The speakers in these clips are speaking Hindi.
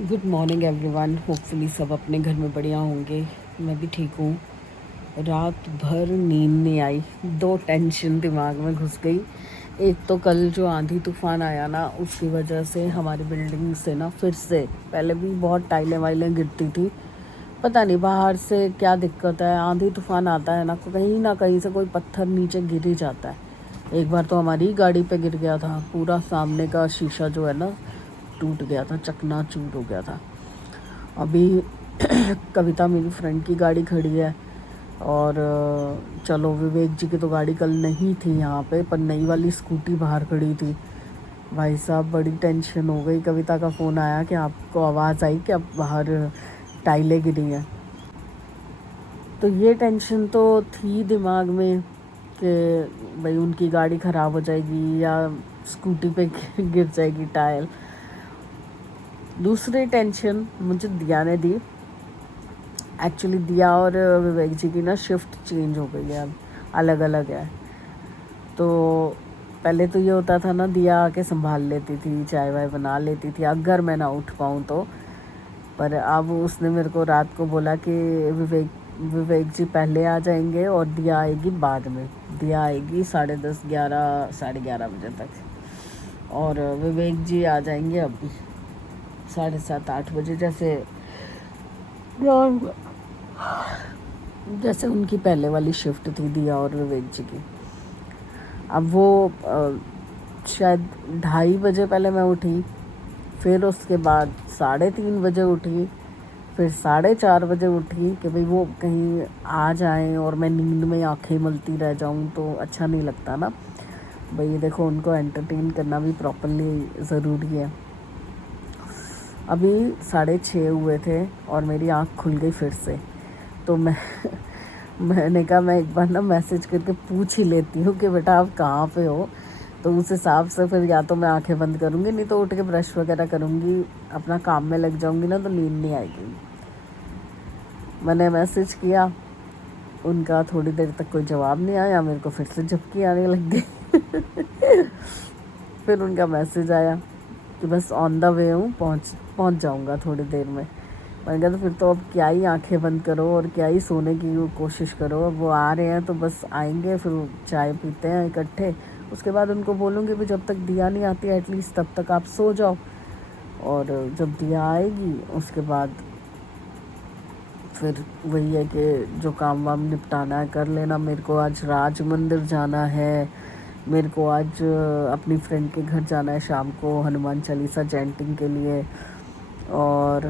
Good morning everyone. होपफुली सब अपने घर में बढ़िया होंगे। मैं भी ठीक हूँ। रात भर नींद नहीं आई, दो टेंशन दिमाग में घुस गई। एक तो कल जो आंधी तूफान आया ना, उसकी वजह से हमारी बिल्डिंग से ना फिर से, पहले भी बहुत टाइलें वाइलें गिरती थी। पता नहीं बाहर से क्या दिक्कत है, आंधी तूफान आता है ना कहीं से कोई पत्थर नीचे गिर ही जाता है। एक बार तो हमारी गाड़ी पे गिर गया था, पूरा सामने का शीशा जो है ना टूट गया था, चकनाचूर हो गया था। अभी कविता मेरी फ्रेंड की गाड़ी खड़ी है और चलो विवेक जी की तो गाड़ी कल नहीं थी यहाँ पे, पर नई वाली स्कूटी बाहर खड़ी थी। भाई साहब बड़ी टेंशन हो गई। कविता का फ़ोन आया कि आपको आवाज़ आई कि अब बाहर टाइलें गिरी हैं। तो ये टेंशन तो थी दिमाग में कि भाई उनकी गाड़ी ख़राब हो जाएगी या स्कूटी पे गिर जाएगी टाइल। दूसरी टेंशन मुझे दिया ने दी। एक्चुअली दिया और विवेक जी की ना शिफ्ट चेंज हो गई है, अब अलग अलग है। तो पहले तो ये होता था ना, दिया आके संभाल लेती थी, चाय वाय बना लेती थी अगर मैं ना उठ पाऊँ तो। पर अब उसने मेरे को रात को बोला कि विवेक विवेक जी पहले आ जाएंगे और दिया आएगी बाद में। दिया आएगी 10:30 11 11:30 बजे तक और विवेक जी आ जाएंगे अभी 7:30 8 बजे, जैसे उनकी पहले वाली शिफ्ट थी दिया और विवेक जी की। अब वो शायद 2:30 बजे पहले मैं उठी, फिर उसके बाद 3:30 बजे उठी, फिर 4:30 बजे उठी कि भाई वो कहीं आ जाएं और मैं नींद में आंखें मलती रह जाऊं तो अच्छा नहीं लगता ना। भाई देखो, उनको एंटरटेन करना भी प्रॉपरली ज़रूरी है। अभी 6:30 हुए थे और मेरी आँख खुल गई फिर से। तो मैंने कहा मैं एक बार ना मैसेज करके पूछ ही लेती हूँ कि बेटा आप कहाँ पे हो। तो उस हिसाब से फिर या तो मैं आंखें बंद करूँगी, नहीं तो उठ के ब्रश वगैरह करूँगी, अपना काम में लग जाऊँगी ना, तो नींद नहीं आएगी। मैंने मैसेज किया, उनका थोड़ी देर तक कोई जवाब नहीं आया, मेरे को फिर से झपकी आने लग गई। फिर उनका मैसेज आया कि बस ऑन द वे हूँ, पहुँच जाऊँगा थोड़ी देर में। मैंने कहा तो फिर तो अब क्या ही आंखें बंद करो और क्या ही सोने की कोशिश करो। अब वो आ रहे हैं तो बस आएंगे, फिर चाय पीते हैं इकट्ठे। उसके बाद उनको बोलूँगी भी जब तक दिया नहीं आती एटलीस्ट तब तक आप सो जाओ, और जब दिया आएगी उसके बाद फिर वही है कि जो काम वाम निपटाना है कर लेना। मेरे को आज राज मंदिर जाना है, मेरे को आज अपनी फ्रेंड के घर जाना है शाम को हनुमान चालीसा चैंटिंग के लिए, और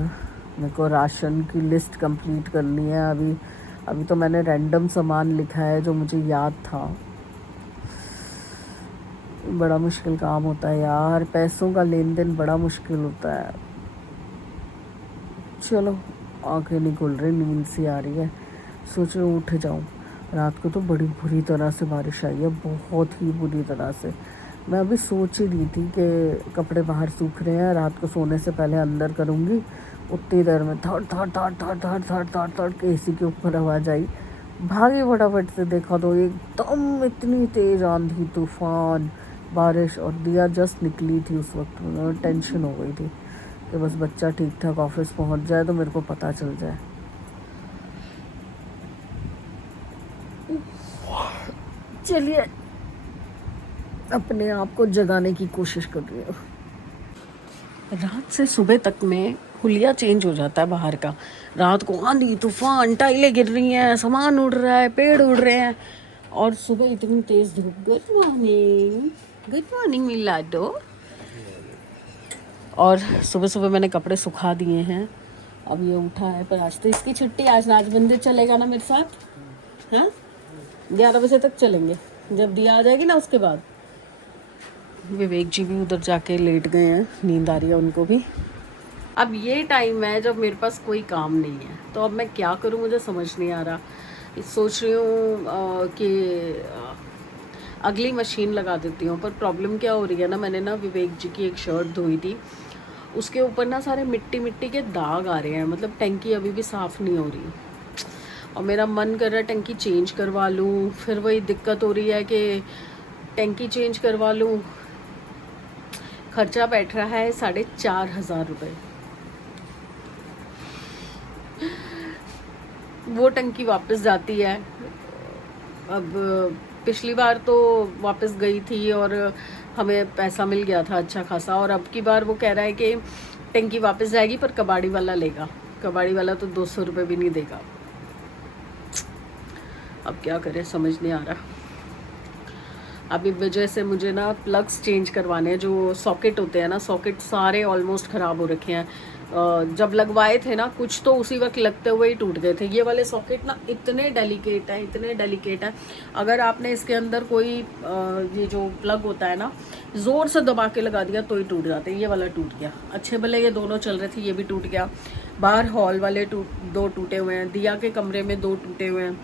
मेरे को राशन की लिस्ट कंप्लीट करनी है। अभी तो मैंने रैंडम सामान लिखा है जो मुझे याद था। बड़ा मुश्किल काम होता है यार, पैसों का लेन देन बड़ा मुश्किल होता है। चलो, आंखें नहीं खुल रही, नींद सी आ रही है, सोच रही हूँ उठ जाऊँ। रात को तो बड़ी बुरी तरह से बारिश आई है, बहुत ही बुरी तरह से। मैं अभी सोच ही रही थी कि कपड़े बाहर सूख रहे हैं, रात को सोने से पहले अंदर करूँगी। उतनी देर में थड़ थड़ थड़ थड़ थड़ थड़ थड़ थड़ के एसी के ऊपर आवाज़ आई। भागी फटाफट से, देखा तो एकदम इतनी तेज़ आंधी तूफान बारिश, और दिया जस्ट निकली थी उस वक्त। मुझे टेंशन हो गई थी कि बस बच्चा ठीक ठाक ऑफिस पहुंच जाए तो मेरे को पता चल जाए। चलिए, अपने आप को जगाने की कोशिश कर रही हूँ। रात से सुबह तक में हुलिया चेंज हो जाता है बाहर का। रात को आंधी तूफान, टाइलें गिर रही हैं, सामान उड़ रहा है, पेड़ उड़ रहे हैं, और सुबह इतनी तेज धूप। गुड मॉर्निंग, गुड मॉर्निंग मिलाडो। और सुबह सुबह मैंने कपड़े सुखा दिए हैं। अब ये उठा है, पर आज तो इसकी छुट्टी, आज राज मंदिर चलेगा ना मेरे साथ। हाँ, 11 बजे तक चलेंगे, जब दिया आ जाएगी ना उसके बाद। विवेक जी भी उधर जाके लेट गए हैं, नींद आ रही है उनको भी। अब ये टाइम है जब मेरे पास कोई काम नहीं है, तो अब मैं क्या करूँ मुझे समझ नहीं आ रहा। सोच रही हूँ कि अगली मशीन लगा देती हूँ। पर प्रॉब्लम क्या हो रही है ना, मैंने ना विवेक जी की एक शर्ट धोई थी, उसके ऊपर ना सारे मिट्टी मिट्टी के दाग आ रहे हैं, मतलब टंकी अभी भी साफ़ नहीं हो रही। और मेरा मन कर रहा है टंकी चेंज करवा लूँ, फिर वही दिक्कत हो रही है कि टंकी चेंज करवा लूँ, खर्चा बैठ रहा है 4,500 रुपये। वो टंकी वापस जाती है। अब पिछली बार तो वापस गई थी और हमें पैसा मिल गया था अच्छा खासा, और अब की बार वो कह रहा है कि टंकी वापस जाएगी पर कबाड़ी वाला लेगा। कबाड़ी वाला तो 200 रुपये भी नहीं देगा। अब क्या करें, समझ नहीं आ रहा। अभी वजह से मुझे ना प्लग्स चेंज करवाने हैं। जो सॉकेट होते हैं ना, सॉकेट सारे ऑलमोस्ट ख़राब हो रखे हैं। जब लगवाए थे ना कुछ तो उसी वक्त लगते हुए ही टूट गए थे। ये वाले सॉकेट ना इतने डेलिकेट हैं, इतने डेलिकेट हैं। अगर आपने इसके अंदर कोई ये जो प्लग होता है ना, ज़ोर से दबा के लगा दिया तो ही टूट जाते हैं। ये वाला टूट गया। अच्छे भले ये दोनों चल रहे थे, ये भी टूट गया। बाहर हॉल वाले दो टूटे हुए हैं। दिया के कमरे में 2 टूटे हुए हैं।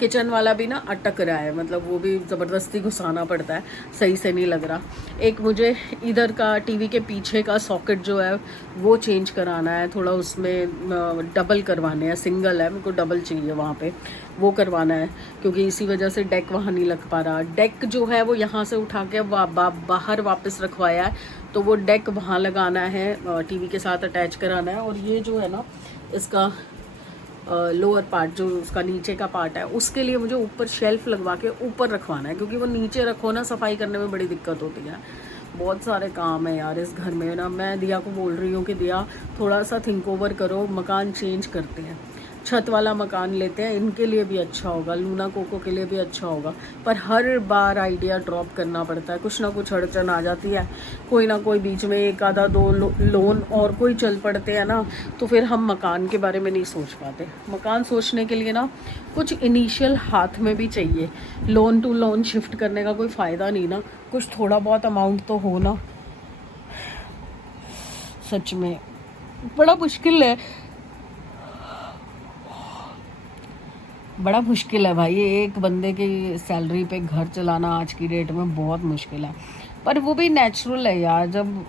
किचन वाला भी ना अटक रहा है, मतलब वो भी ज़बरदस्ती घुसाना पड़ता है, सही से नहीं लग रहा। एक मुझे इधर का टीवी के पीछे का सॉकेट जो है वो चेंज कराना है, थोड़ा उसमें डबल करवाने हैं। सिंगल है, मेरे को डबल चाहिए वहाँ पे, वो करवाना है क्योंकि इसी वजह से डेक वहाँ नहीं लग पा रहा। डेक जो है वो यहाँ से उठा के बाहर वापस रखवाया है, तो वो डेक वहाँ लगाना है, टीवी के साथ अटैच कराना है। और ये जो है ना इसका लोअर पार्ट, जो उसका नीचे का पार्ट है, उसके लिए मुझे ऊपर शेल्फ लगवा के ऊपर रखवाना है, क्योंकि वो नीचे रखो ना सफाई करने में बड़ी दिक्कत होती है। बहुत सारे काम है यार इस घर में ना। मैं दिया को बोल रही हूँ कि दिया थोड़ा सा थिंक ओवर करो, मकान चेंज करते हैं, छत वाला मकान लेते हैं, इनके लिए भी अच्छा होगा, लूना कोको के लिए भी अच्छा होगा। पर हर बार आइडिया ड्रॉप करना पड़ता है, कुछ ना कुछ अड़चन आ जाती है, कोई ना कोई बीच में 1 आधा 2 लोन और कोई चल पड़ते हैं ना, तो फिर हम मकान के बारे में नहीं सोच पाते। मकान सोचने के लिए ना कुछ इनिशियल हाथ में भी चाहिए। लोन टू लोन शिफ्ट करने का कोई फ़ायदा नहीं ना, कुछ थोड़ा बहुत अमाउंट तो हो ना। सच में बड़ा मुश्किल है, बड़ा मुश्किल है भाई। एक बंदे की सैलरी पे घर चलाना आज की डेट में बहुत मुश्किल है। पर वो भी नेचुरल है यार, जब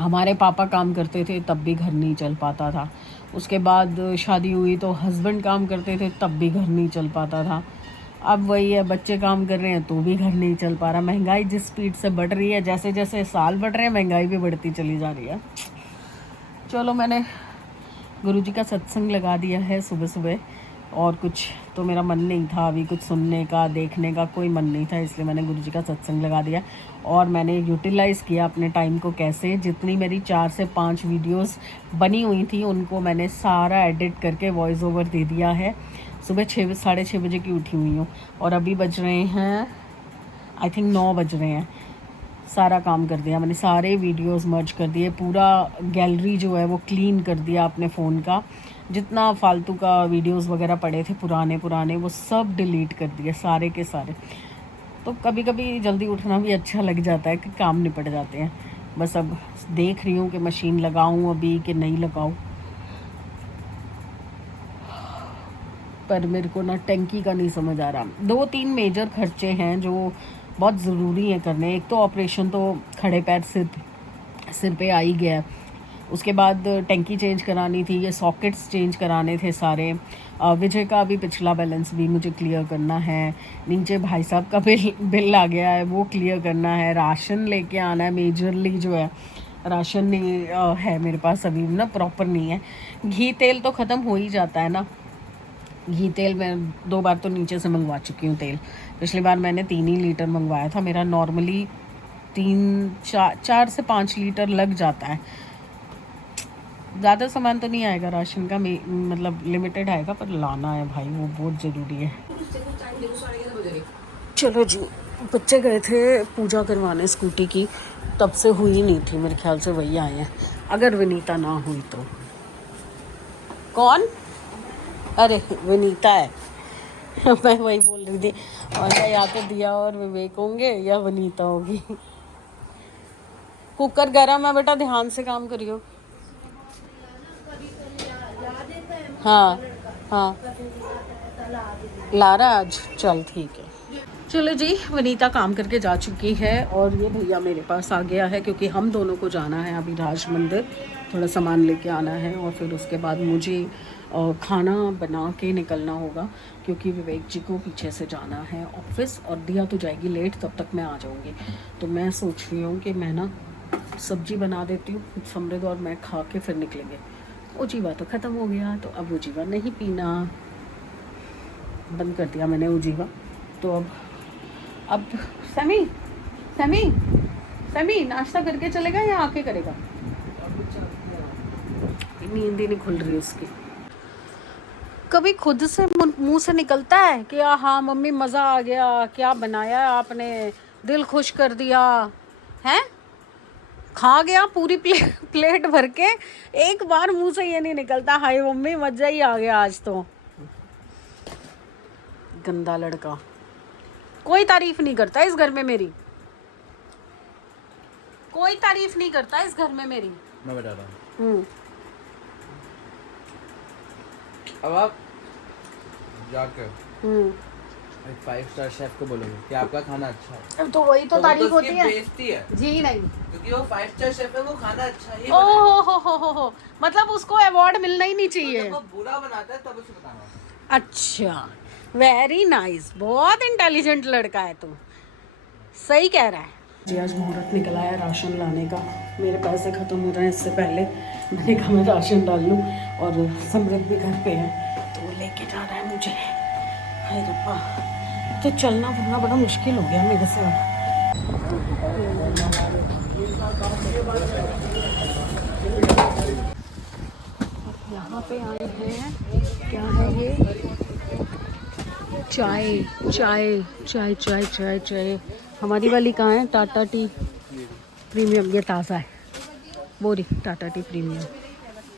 हमारे पापा काम करते थे तब भी घर नहीं चल पाता था। उसके बाद शादी हुई तो हस्बैंड काम करते थे तब भी घर नहीं चल पाता था। अब वही है, बच्चे काम कर रहे हैं तो भी घर नहीं चल पा रहा। महंगाई जिस स्पीड से बढ़ रही है, जैसे जैसे साल बढ़ रहे हैं महंगाई भी बढ़ती चली जा रही है। चलो, मैंने गुरुजी का सत्संग लगा दिया है सुबह सुबह, और कुछ तो मेरा मन नहीं था अभी, कुछ सुनने का देखने का कोई मन नहीं था, इसलिए मैंने गुरुजी का सत्संग लगा दिया। और मैंने यूटिलाइज़ किया अपने टाइम को कैसे, जितनी मेरी 4 से 5 वीडियोस बनी हुई थी उनको मैंने सारा एडिट करके वॉइस ओवर दे दिया है। सुबह 6 साढ़े 6 बजे की उठी हुई हूँ और अभी बज रहे हैं आई थिंक 9 बज रहे हैं। सारा काम कर दिया मैंने, सारे वीडियोस मर्ज कर दिए, पूरा गैलरी जो है वो क्लीन कर दिया अपने फ़ोन का। जितना फालतू का वीडियोस वगैरह पड़े थे पुराने पुराने, वो सब डिलीट कर दिए सारे के सारे। तो कभी कभी जल्दी उठना भी अच्छा लग जाता है कि काम निपट जाते हैं। बस अब देख रही हूँ कि मशीन लगाऊँ अभी कि नहीं लगाऊँ, पर मेरे को ना टंकी का नहीं समझ आ रहा। 2-3 मेजर खर्चे हैं जो बहुत ज़रूरी हैं करने। एक तो ऑपरेशन तो खड़े पैर सिर पे आ ही गया है। उसके बाद टंकी चेंज करानी थी, ये सॉकेट्स चेंज कराने थे सारे। विजय का अभी पिछला बैलेंस भी मुझे क्लियर करना है। नीचे भाई साहब का बिल आ गया है, वो क्लियर करना है। राशन लेके आना है, मेजरली जो है राशन नहीं है मेरे पास अभी ना, प्रॉपर नहीं है। घी तेल तो ख़त्म हो ही जाता है ना। घी तेल मैं 2 बार तो नीचे से मंगवा चुकी हूँ तेल। पिछली बार मैंने 3 ही लीटर मंगवाया था। मेरा नॉर्मली 4 से 5 लीटर लग जाता है। ज़्यादा सामान तो नहीं आएगा राशन का, मतलब लिमिटेड आएगा, पर लाना है भाई, वो बहुत ज़रूरी है। चलो जी, बच्चे गए थे पूजा करवाने स्कूटी की, तब से हुई नहीं थी, मेरे ख्याल से वही आए हैं, अगर विनीता ना हुई तो। कौन? अरे विनीता है। मैं वही बोल रही थी, और या तो दिया और विवेक होंगे या विनीता होगी। कुकर गर्म है बेटा, ध्यान से काम करियो। हाँ हाँ, ला रहा आज, चल ठीक है। चलो जी, वनीता काम करके जा चुकी है और ये भैया मेरे पास आ गया है, क्योंकि हम दोनों को जाना है अभी राज मंदिर, थोड़ा सामान लेके आना है और फिर उसके बाद मुझे खाना बना के निकलना होगा, क्योंकि विवेक जी को पीछे से जाना है ऑफिस और दिया तो जाएगी लेट, तब तक मैं आ जाऊँगी। तो मैं सोच रही हूँ कि मैं ना सब्जी बना देती हूँ, समृद्ध और मैं खा के फिर निकलेंगे। उजीवा तो ख़त्म हो गया, तो अब उजीवा नहीं पीना, बंद कर दिया मैंने उजीवा। तो अब समी समी समी नाश्ता करके चलेगा या आके करेगा? नींद ही नहीं खुल रही उसकी। कभी खुद से मुंह से निकलता है कि हाँ मम्मी मज़ा आ गया, क्या बनाया है आपने, दिल खुश कर दिया है, खा गया पूरी प्लेट भर के। एक बार मुंह से ये नहीं निकलता हाय मम्मी मज़ा ही आ गया आज तो। गंदा लड़का, कोई तारीफ नहीं करता इस घर में मेरी, कोई तारीफ नहीं करता इस घर में मेरी। मैं बता रहा हूँ। अब आप जाकर एक 5 स्टार शेफ को बोलोगे कि आपका खाना अच्छा है, तो वही तो तारीफ होती है। बेइज्जती है जी नहीं, क्योंकि वो 5 स्टार शेफ है, वो खाना अच्छा ही ओ बनाता हो, मतलब उसको अवार्ड मिलना ही नहीं चाहिए। वो बुरा बनाता है तब उसे बताना। अच्छा, वेरी नाइस, बहुत इंटेलिजेंट लड़का है तू, सही कह रहा है जी। आज मुहूर्त निकला है राशन लाने का, मेरे पैसे ख़त्म हो रहे हैं, इससे पहले मैंने कहा मैं राशन डाल लूँ। और समृद्ध भी घर पे है तो लेके जा रहा है मुझे। हाय रब्बा, तो चलना फिरना बड़ा मुश्किल हो गया मेरे से। यहाँ पे आए हैं, क्या है ये, चाय चाय चाय चाय चाय चाय। हमारी वाली कहाँ है? टाटा टी प्रीमियम, ये ताज़ा है बोरी, टाटा टी प्रीमियम।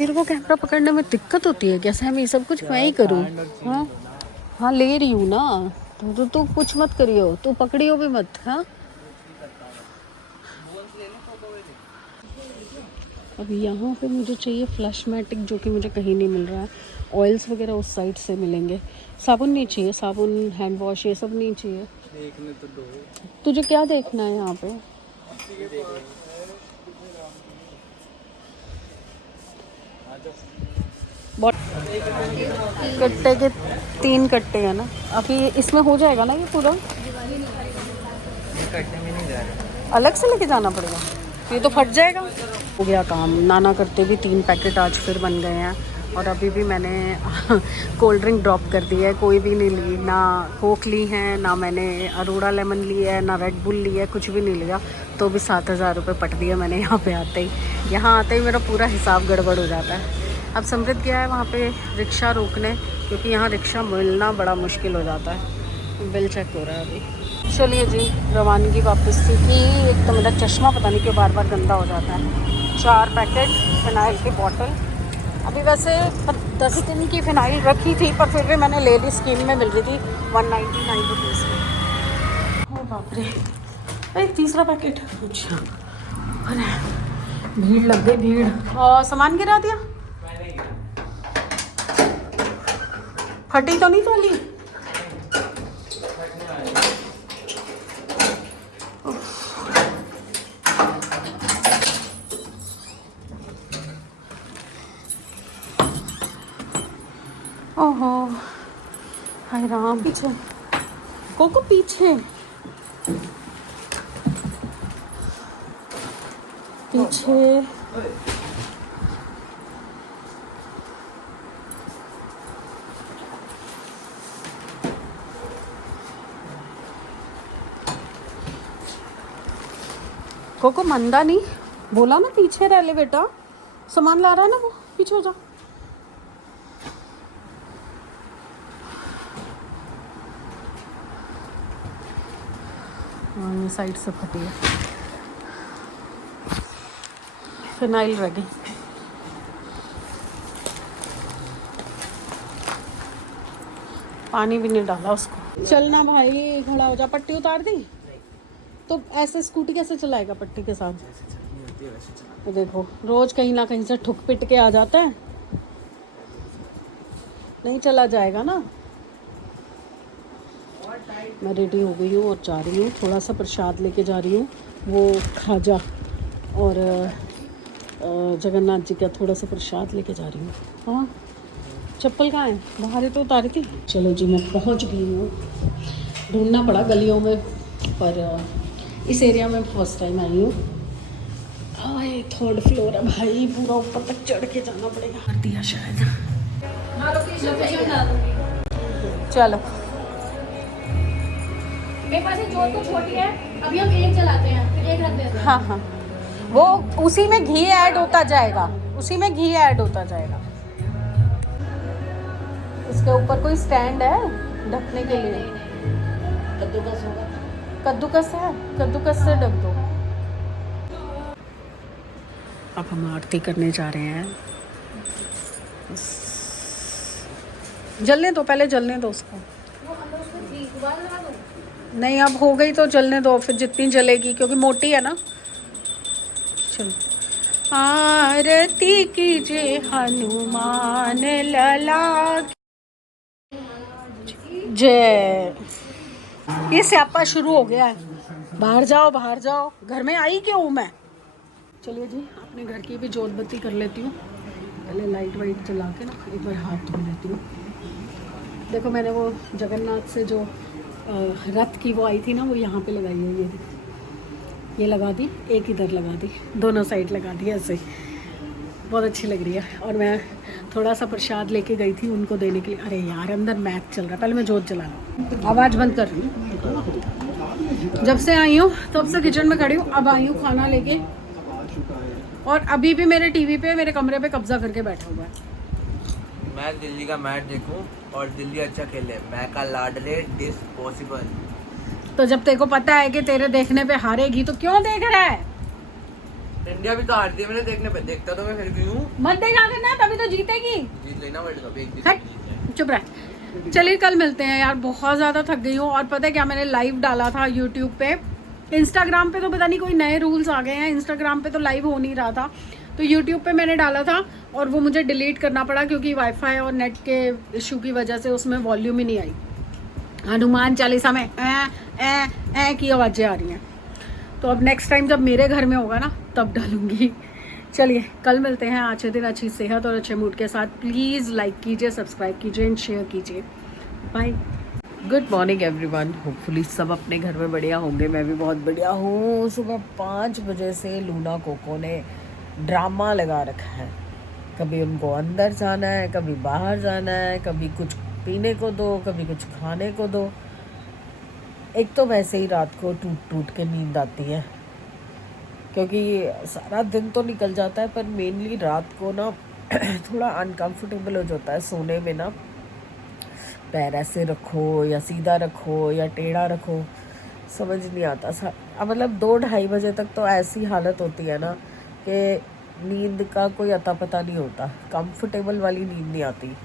मेरे को कैमरा पकड़ने में दिक्कत होती है, कैसे मैं ये सब कुछ मैं ही करूँ? हाँ हाँ ले रही हूँ ना, तू कुछ मत करियो, तू पकड़ियो भी मत। हाँ अब यहाँ पे मुझे चाहिए फ्लश मैटिक, जो कि मुझे कहीं नहीं मिल रहा है। ऑयल्स वगैरह उस साइड से मिलेंगे, साबुन नहीं चाहिए, साबुन हैंड वॉश ये सब नहीं चाहिए। देखने तो दो। तुझे क्या देखना है यहाँ पे? कट्टे के 3 कट्टे हैं ना, अभी इसमें हो जाएगा ना ये पूरा? कट्टे में नहीं जा रहा, अलग से लेके जाना पड़ेगा, ये तो फट जाएगा। हो गया काम, नाना करते भी 3 पैकेट आज फिर बन गए हैं। और अभी भी मैंने कोल्ड ड्रिंक ड्रॉप कर दी है, कोई भी नहीं ली, ना कोक ली है, ना मैंने अरोड़ा लेमन ली है, ना रेड बुल ली है, कुछ भी नहीं लिया। तो भी 7,000 रुपये पट दिया मैंने यहाँ पे आते ही। यहाँ आते ही मेरा पूरा हिसाब गड़बड़ हो जाता है। अब समृद्ध गया है वहाँ पे रिक्शा रोकने, क्योंकि यहाँ रिक्शा मिलना बड़ा मुश्किल हो जाता है। बिल चेक हो रहा है अभी। चलिए जी, रवानगी वापस थी कि एक तो मेरा चश्मा पता नहीं क्यों बार बार गंदा हो जाता है। 4 पैकेट फिनाइल की बॉटल, अभी वैसे 10 दिन की फिनाइल रखी थी, पर फिर भी मैंने ले ली, स्कीम में मिल रही थी 199 रुपीज़ की। ओ बाप रे, अरे तीसरा पैकेट। अच्छा, अरे भीड़ लग गई, भीड़। और सामान गिरा दिया, फटी तो नहीं थाली? ओहो हाय राम, पीछे कोको, पीछे पीछे। कोको मंदा नहीं बोला ना, पीछे रह ले बेटा, सामान ला रहा है ना वो, पीछे हो जा। हाँ ये साइड से फटी है, फिनाइल रह गई। पानी भी नहीं डाला उसको। चलना भाई, खड़ा हो जा। पट्टी उतार दी तो ऐसे स्कूटी कैसे चलाएगा पट्टी के साथ? तो देखो रोज कहीं ना कहीं से ठुक पिट के आ जाता है, नहीं चला जाएगा ना। मैं रेडी हो गई हूँ और जा रही हूँ, थोड़ा सा प्रसाद लेके जा रही हूँ, वो खाजा और जगन्नाथ जी का थोड़ा सा प्रसाद लेके जा रही हूँ। हाँ चप्पल कहाँ है? बाहर ही तो उतारी थी। चलो जी, मैं पहुँच गई हूँ। ढूंढना पड़ा गलियों में, पर इस एरिया में फर्स्ट टाइम आई हूँ। 3rd फ्लोर है भाई, पूरा ऊपर तक चढ़ के जाना पड़ेगा। कर दिया शायद। लोकेशन डाल दूंगी। चलो मेरे पास एक जोत तो छोटी है, अभी हम एक चलाते हैं फिर एक रख देते हैं। हाँ हाँ, वो उसी में घी ऐड होता जाएगा, उसी में घी ऐड होता जाएगा। इसके ऊपर कोई स्टैंड है ढकने के लिए? कद्दूकस होगा। कद्दूकस है, कद्दूकस से ढक दो। अब हम आरती करने जा रहे हैं। जलने दो, पहले जलने दो उसको। वो अंदर उसमें थी, दोबारा लगा दूँ? नहीं अब हो गई तो जलने दो, फिर जितनी जलेगी, क्योंकि मोटी है ना। चलो आरती कीजिए हनुमान लला की जय। ये स्यापा शुरू हो गया है, बाहर जाओ बाहर जाओ, घर में आई क्यों हूँ मैं। चलिए जी, अपने घर की भी जोत बत्ती कर लेती हूँ। पहले लाइट वाइट जला के ना एक बार हाथ धो लेती हूँ। देखो मैंने वो जगन्नाथ से जो रथ की वो आई थी ना, वो यहाँ पे लगाई है। ये लगा दी, एक इधर लगा दी, दोनों साइड लगा दी ऐसे, बहुत अच्छी लग रही है। और मैं थोड़ा सा प्रसाद लेके गई थी उनको देने के लिए। अरे यार अंदर मैच चल रहा है, पहले मैं जोत जला लूँ। आवाज़ बंद कर रही हूँ। जब से आई हूँ तब से किचन में खड़ी हूँ, अब आई हूँ खाना लेके, और अभी भी मेरे टीवी पे, मेरे कमरे पे कब्जा करके बैठा हुआ है। मैं दिल्ली का मैच देखूं और दिल्ली अच्छा खेले, मैं का लाडले दिस पॉसिबल। तो जब तेरे को पता है कि तेरे देखने पे हारेगी तो क्यों देख रहा है? इंडिया भी तो हारती है मेरे देखने पे, देखता तो मैं फिर भी हूँ। मत देखा करना, तभी तो जीतेगी। जीत लेना वर्ल्ड कप एक दिन। हट, चुप रह। चलिए कल मिलते हैं यार, बहुत ज़्यादा थक गई हूँ। और पता है क्या, मैंने लाइव डाला था यूट्यूब पे, इंस्टाग्राम पे तो पता नहीं कोई नए रूल्स आ गए हैं, इंस्टाग्राम पे तो लाइव हो नहीं रहा था, तो यूट्यूब पे मैंने डाला था और वो मुझे डिलीट करना पड़ा क्योंकि वाईफाई और नेट के इशू की वजह से उसमें वॉल्यूम ही नहीं आई। हनुमान चालीसा में ए की आवाज़ें आ रही हैं। तो अब नेक्स्ट टाइम जब मेरे घर में होगा ना तब डालूंगी। चलिए कल मिलते हैं, अच्छे दिन अच्छी सेहत और अच्छे मूड के साथ। प्लीज़ लाइक कीजिए, सब्सक्राइब कीजिए एंड शेयर कीजिए। Bye. Good morning everyone, hopefully सब अपने घर में बढ़िया होंगे। मैं भी बहुत बढ़िया हूँ। सुबह 5 बजे से लूना कोको ने ड्रामा लगा रखा है। कभी उनको अंदर जाना है, कभी बाहर जाना है, कभी कुछ पीने को दो, कभी कुछ खाने को दो। एक तो वैसे ही रात को टूट टूट के नींद आती है, क्योंकि सारा दिन तो निकल जाता है, पर मेनली रात को ना थोड़ा अनकंफर्टेबल हो जाता है सोने में ना। पैर ऐसे रखो या सीधा रखो या टेढ़ा रखो, समझ नहीं आता। मतलब 2-2:30 बजे तक तो ऐसी हालत होती है ना कि नींद का कोई अता पता नहीं होता, कंफर्टेबल वाली नींद नहीं आती।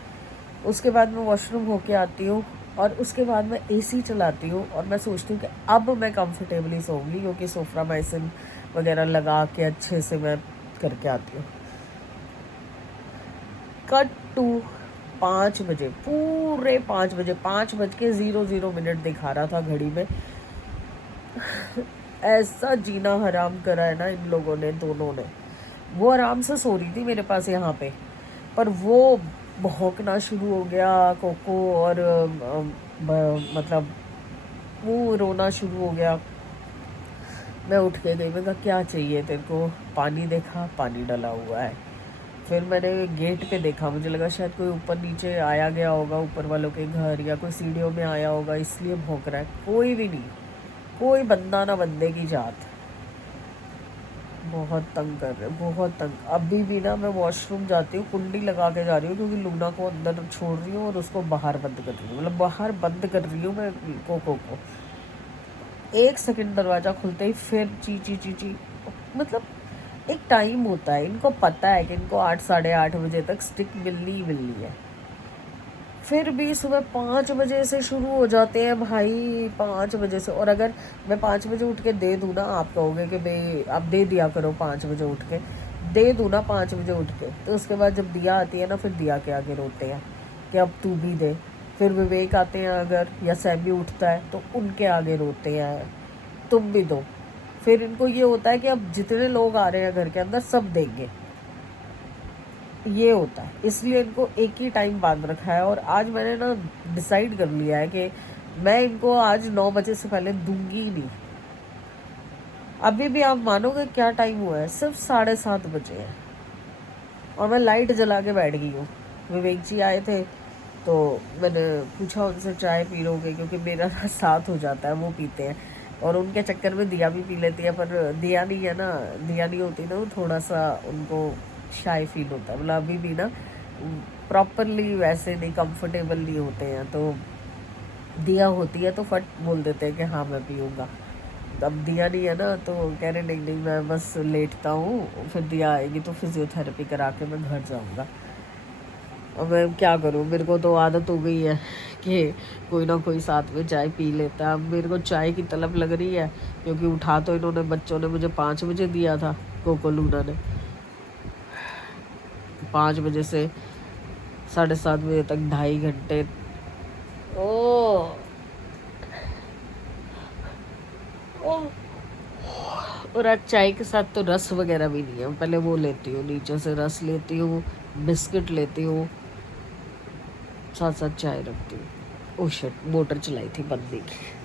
उसके बाद मैं वॉशरूम होके आती हूँ और उसके बाद मैं एसी चलाती हूँ और मैं सोचती हूँ कि अब मैं कंफर्टेबली सोऊंगी, क्योंकि सोफ्रामाइसिन वगैरह लगा के अच्छे से मैं करके आती हूँ। कट टू 5 बजे, पूरे 5 बजे, 5:00 दिखा रहा था घड़ी में। ऐसा जीना हराम करा है ना इन लोगों ने, दोनों ने। वो आराम से सो रही थी मेरे पास यहाँ पे, पर वो भौंकना शुरू हो गया कोको, और मतलब वो रोना शुरू हो गया। मैं उठ के गई, मैं कहा क्या चाहिए तेरे को? पानी देखा, पानी डला हुआ है। फिर मैंने गेट पे देखा, मुझे लगा शायद कोई ऊपर नीचे आया गया होगा, ऊपर वालों के घर, या कोई सीढ़ियों में आया होगा इसलिए भौंक रहा है। कोई भी नहीं, कोई बंदा ना बंदे की जात। बहुत तंग कर रहे, बहुत तंग। अभी भी ना मैं वॉशरूम जाती हूँ, कुंडी लगा के जा रही हूँ, क्योंकि लूना को अंदर छोड़ रही हूँ और उसको बाहर बंद कर रही हूँ। मतलब बाहर बंद कर रही हूँ मैं कोको को। 1 सेकंड दरवाज़ा खुलते ही फिर ची ची ची ची। मतलब एक टाइम होता है, इनको पता है कि इनको 8 साढ़े 8 बजे तक स्टिक मिलनी ही मिलनी है। फिर भी सुबह 5 बजे से शुरू हो जाते हैं भाई, 5 बजे से। और अगर मैं 5 बजे उठ के दे दूँ ना, आप कहोगे कि भाई आप दे दिया करो 5 बजे उठ के, दे दूँ ना 5 बजे उठ के, तो उसके बाद जब दिया आती है ना, फिर दिया के आगे रोते हैं कि अब तू भी दे। फिर विवेक आते हैं अगर, या सैमी उठता है तो उनके आगे रोते हैं तुम भी दो। फिर इनको ये होता है कि अब जितने लोग आ रहे हैं घर के अंदर सब देंगे, ये होता है। इसलिए इनको एक ही टाइम बांध रखा है। और आज मैंने ना डिसाइड कर लिया है कि मैं इनको आज 9 बजे से पहले दूंगी ही नहीं। अभी भी आप मानोगे क्या टाइम हुआ है, सिर्फ 7:30 बजे है और मैं लाइट जला के बैठ गई हूँ। विवेक जी आए थे तो मैंने पूछा उनसे चाय पी लोगे, क्योंकि मेरा ना साथ हो जाता है, वो पीते हैं और उनके चक्कर में दिया भी पी लेती है, पर दिया नहीं है ना, दिया नहीं होती ना, वो थोड़ा सा उनको शाय फील होता है, मतलब अभी भी ना प्रॉपरली वैसे नहीं, कंफर्टेबल नहीं होते हैं। तो दिया होती है तो फट बोल देते हैं कि हाँ मैं पीऊँगा। अब दिया नहीं है ना तो कह रहे नहीं नहीं मैं बस लेटता हूँ, फिर दिया आएगी तो फिजियोथेरेपी करा के मैं घर जाऊँगा। और मैं क्या करूँ, मेरे को तो आदत हो गई है कि कोई ना कोई साथ में चाय पी लेता है। अब मेरे को चाय की तलब लग रही है, क्योंकि उठा तो इन्होंने, बच्चों ने मुझे 5 बजे दिया था, कोको लूना ने। 5 बजे से 7:30 बजे तक 2.5 घंटे। ओ ओ और आज चाय के साथ तो रस वगैरह भी नहीं है, पहले वो लेती हूँ, नीचे से रस लेती हूँ, बिस्किट लेती हूँ, साथ साथ चाय रखती हूँ। ओह शिट, मोटर चलाई थी बंद नहीं की।